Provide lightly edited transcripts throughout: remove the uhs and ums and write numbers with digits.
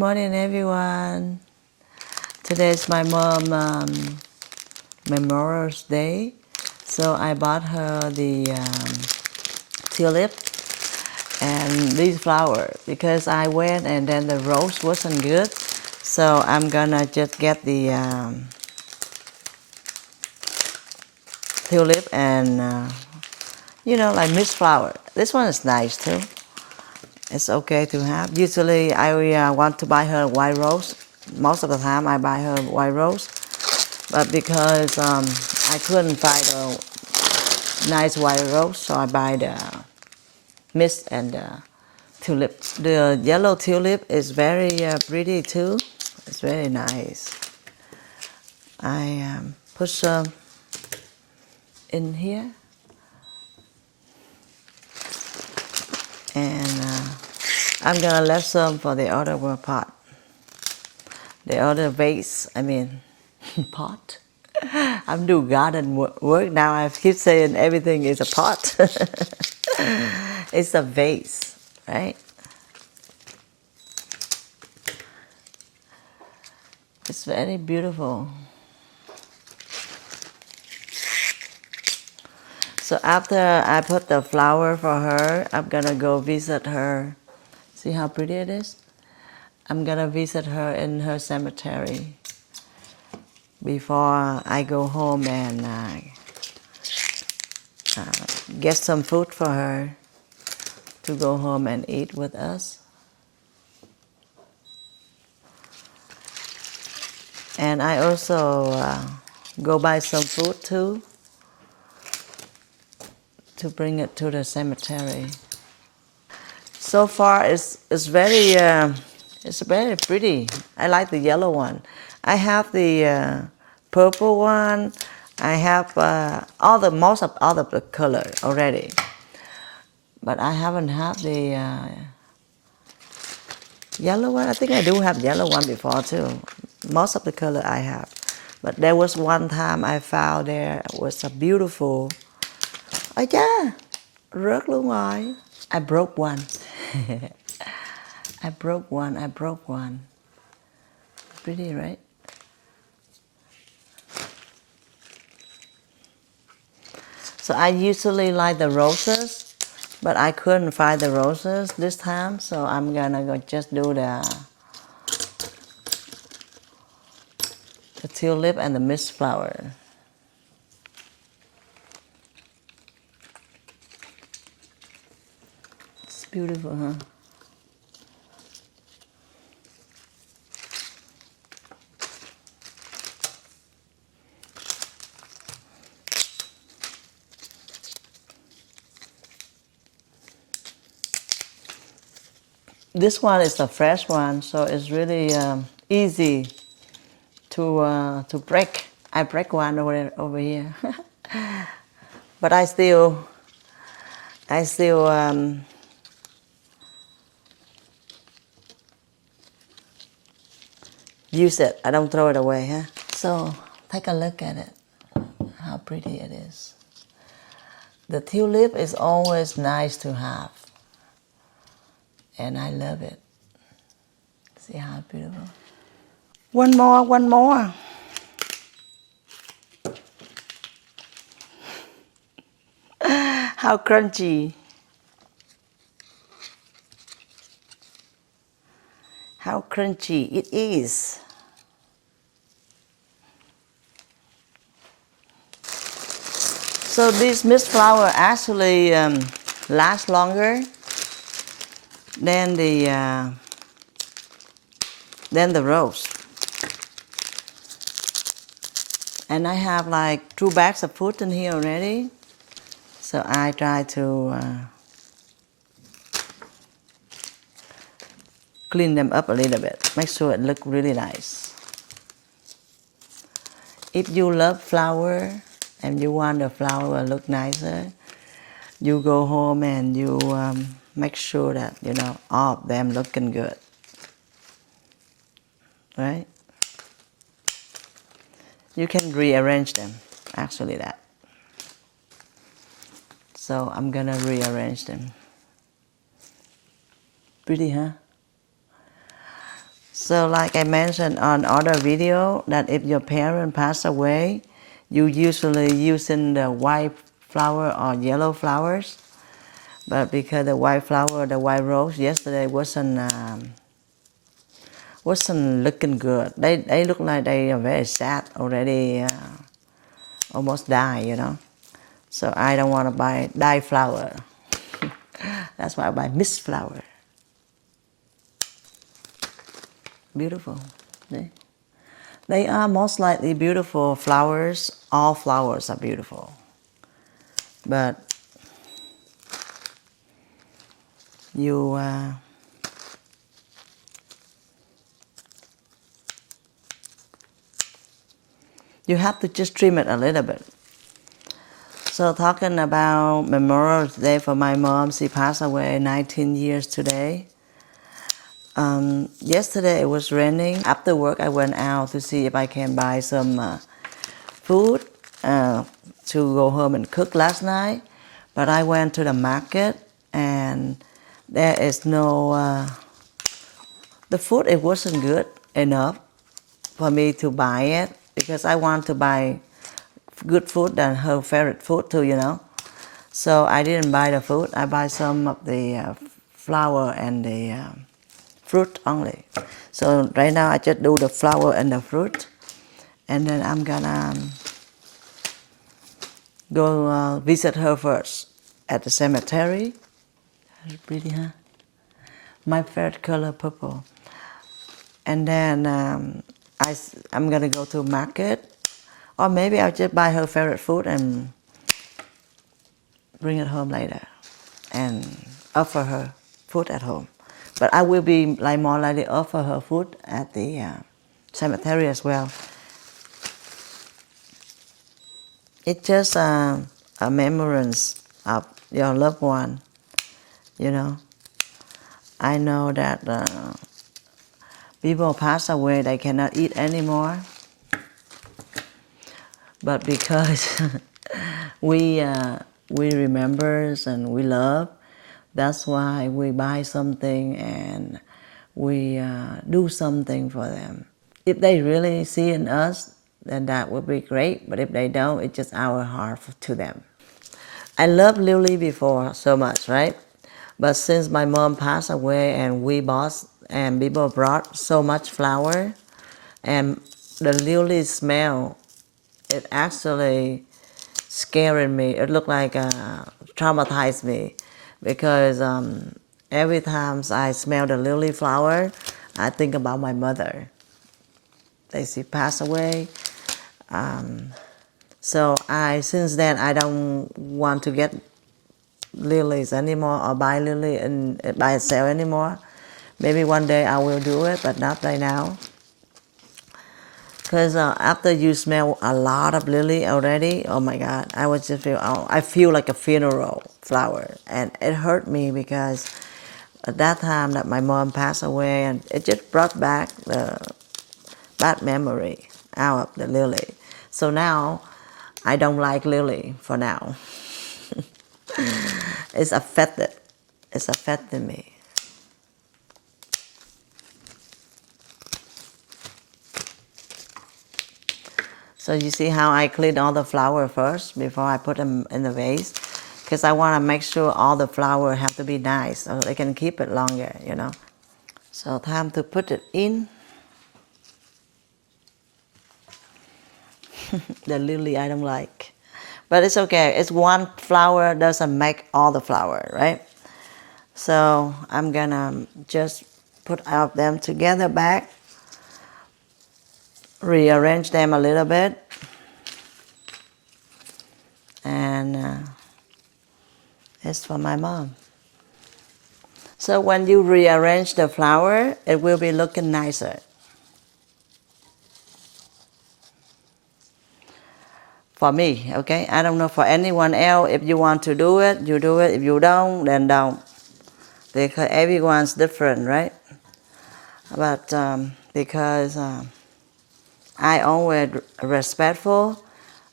Morning, everyone. Today is my mom Memorial Day, so I bought her the tulip and these flowers because I went and then the rose wasn't good, so I'm gonna just get the tulip and like mixed flower. This one is nice too. It's okay to have. Usually I want to buy her white rose. Most of the time I buy her white rose. But because I couldn't find a nice white rose, so I buy the mist and the tulip. The yellow tulip is very pretty too. It's very nice. I put some in here. And I'm gonna leave some for the other pot. The other vase, pot. I'm doing garden work now. I keep saying everything is a pot. It's a vase, right? It's very beautiful. So after I put the flower for her, I'm gonna go visit her. See how pretty it is? I'm gonna visit her in her cemetery before I go home and get some food for her to go home and eat with us. And I also go buy some food too to bring it to the cemetery. So far, it's very pretty. I like the yellow one. I have the purple one. I have most of all of the color already, but I haven't had the yellow one. I think I do have yellow one before too. Most of the color I have, but there was one time I found there was a beautiful. Ôi cha, rớt luôn rồi. I broke one. I broke one. Pretty, right? So I usually like the roses, but I couldn't find the roses this time, so I'm gonna go just do the tulip and the mist flower. It's beautiful, huh? This one is a fresh one, so it's really easy to break. I break one over here, but I still use it. I don't throw it away, huh? So take a look at it. How pretty it is. The tulip is always nice to have, and I love it. See how beautiful. One more, one more. How crunchy. How crunchy it is. So this mist flower actually lasts longer than the rose. And I have like 2 bags of food in here already. So I try to clean them up a little bit. Make sure it look really nice. If you love flower and you want the flower to look nicer, you go home and you make sure that all of them looking good, right? You can rearrange them, actually that. So I'm gonna rearrange them. Pretty, huh? So like I mentioned on other video that if your parent pass away, you usually using the white flower or yellow flowers. But because the white flower, the white rose yesterday wasn't looking good. They look like they are very sad already, almost die, you know. So I don't want to buy dye flower. That's why I buy mist flower. Beautiful. See? They are most likely beautiful flowers. All flowers are beautiful. But you you have to just trim it a little bit. So talking about Memorial Day for my mom, she passed away 19 years today. Yesterday it was raining. After work I went out to see if I can buy some food to go home and cook last night. But I went to the market and there is no, the food it wasn't good enough for me to buy it because I want to buy good food than her favorite food too, you know. So I didn't buy the food. I buy some of the flour and the fruit only. So right now I just do the flour and the fruit, and then I'm gonna go visit her first at the cemetery. That's pretty, huh? My favorite color, purple. And then I'm gonna go to market, or maybe I'll just buy her favorite food and bring it home later and offer her food at home. But I will be like more likely offer her food at the cemetery as well. It's just a remembrance of your loved one, you know. I know that people pass away, they cannot eat anymore. But because we remember and we love, that's why we buy something and we do something for them. If they really see in us, then that would be great. But if they don't, it's just our heart to them. I loved Lily before so much, right? But since my mom passed away and we bought and people brought so much flower, and the lily smell, it actually scared me. It looked like traumatized me because every time I smell the lily flower, I think about my mother. She passed away. So since then I don't want to get lilies anymore or buy lily and by itself anymore. Maybe one day I will do it, but not right now. Because after you smell a lot of lily already, oh my God, I feel like a funeral flower, and it hurt me because at that time that my mom passed away, and it just brought back the bad memory out of the lily. So now I don't like lily for now. It's affected. It's affecting me. So you see how I clean all the flower first before I put them in the vase? Because I want to make sure all the flower have to be nice so they can keep it longer, you know. So time to put it in. The lily I don't like. But it's okay. It's one flower doesn't make all the flower, right? So I'm gonna just put all of them together back. Rearrange them a little bit. And it's for my mom. So when you rearrange the flower, it will be looking nicer. For me, okay? I don't know for anyone else. If you want to do it, you do it. If you don't, then don't. Because everyone's different, right? But because I always respectful,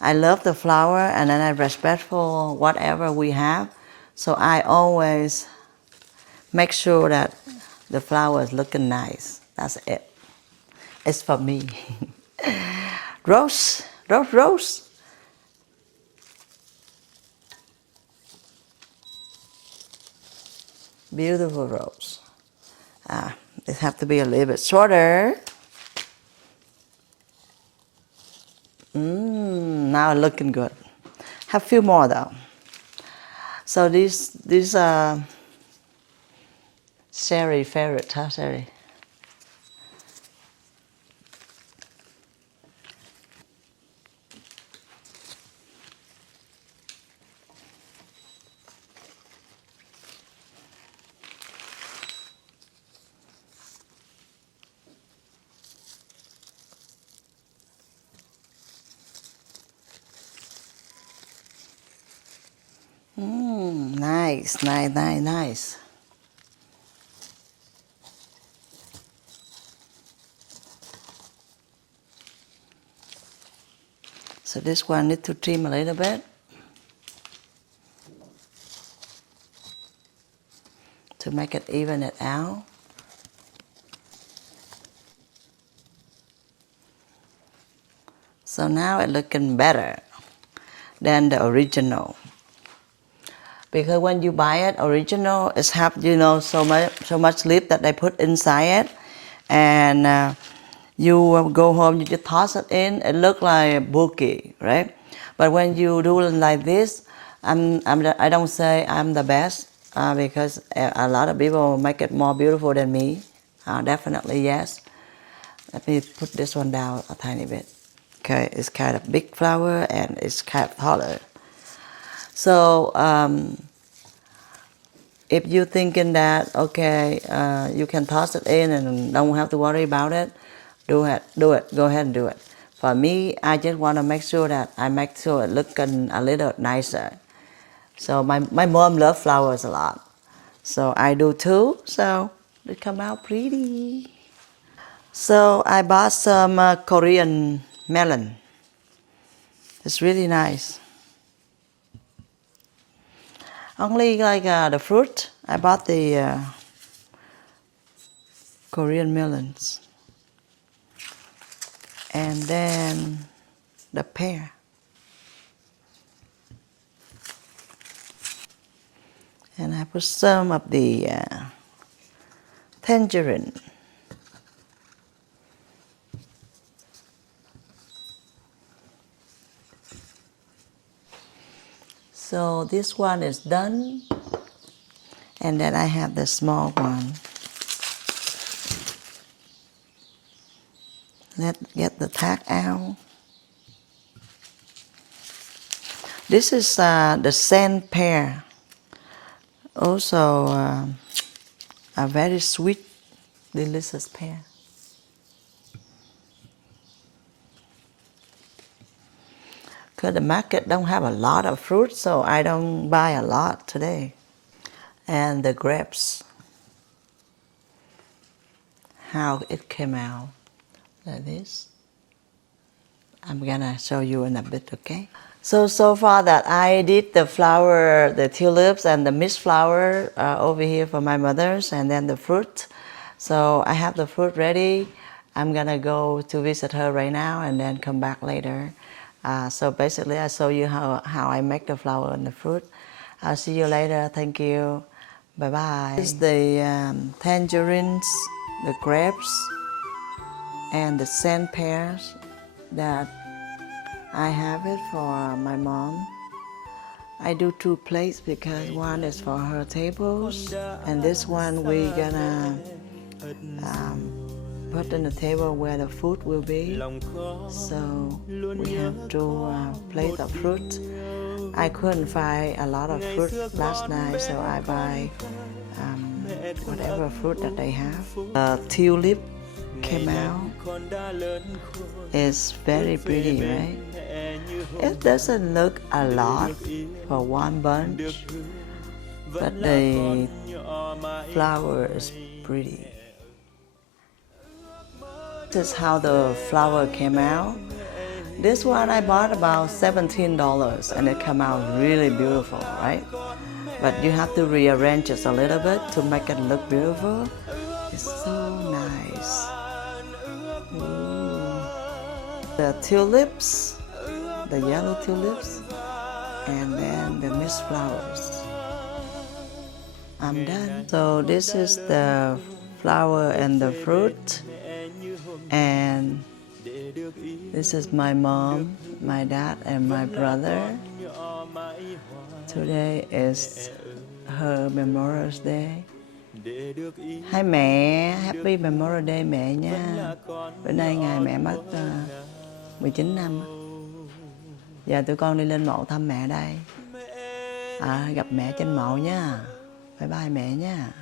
I love the flower, and then I respectful whatever we have. So I always make sure that the flower is looking nice. That's it. It's for me. Rose, rose, rose. Beautiful rose. It have to be a little bit shorter. Now looking good. Have a few more though. So these Sherry favorite, huh, Sherry? Nice, nice, nice, nice. So this one need to trim a little bit to make it even it out. So now it's looking better than the original. Because when you buy it, original, it's have so much leaf that they put inside it, and you go home, you just toss it in. It look like bulky, right? But when you do it like this, I don't say I'm the best because a lot of people make it more beautiful than me. Definitely yes. Let me put this one down a tiny bit. Okay, it's kind of big flower and it's kind of taller. So if you're thinking that, okay, you can toss it in and don't have to worry about it, do it, go ahead and do it. For me, I just want to make sure that I make sure it looking a little nicer. So my mom loves flowers a lot. So I do too, so it come out pretty. So I bought some Korean melon. It's really nice. Only like the fruit. I bought the Korean melons. And then the pear. And I put some of the tangerine. So this one is done. And then I have the small one. Let's get the tag out. This is the sand pear. Also a very sweet, delicious pear. Because the market don't have a lot of fruit, so I don't buy a lot today. And the grapes, how it came out like this. I'm gonna show you in a bit, okay? So far that I did the flower, the tulips and the mixed flower over here for my mother's, and then the fruit. So I have the fruit ready. I'm gonna go to visit her right now and then come back later. So basically I show you how I make the flower and the fruit. I'll see you later. Thank you. Bye bye. This is the tangerines, the grapes, and the sand pears that I have it for my mom. I do 2 plates because one is for her tables, and this one we're gonna put on the table where the food will be. So we have 2 plates of fruit. I couldn't find a lot of fruit last night, so I buy whatever fruit that they have. Tulip came out. It's very pretty, right? It doesn't look a lot for one bunch, but the flower is pretty. This is how the flower came out. This one I bought about $17 and it came out really beautiful, right? But you have to rearrange it a little bit to make it look beautiful. It's so nice. The tulips, the yellow tulips, and then the mist flowers. I'm done. So this is the flower and the fruit, and this is my mom, my dad, and my brother. Today is her Memorial Day. Hai mẹ, Happy Memorial Day mẹ nha. Bữa nay ngày mẹ mất 19 năm. Giờ tụi con đi lên mộ thăm mẹ đây. Gặp mẹ trên mộ nha. Bye bye mẹ nha.